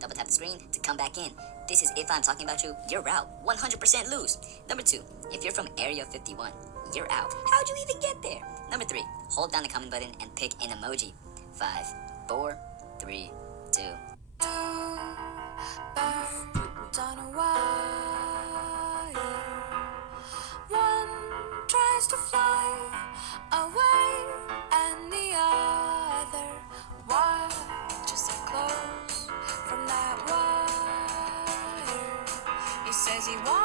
double tap the screen to come back in. This is if I'm talking about you, you're out. 100% lose. Number 2, if you're from Area 51, you're out. How'd you even get there? Number 3, hold down the comment button and pick an emoji. 5, 4, 3, 2. On a wire. One tries to fly away, and the other watches it close from that wire. He says he wants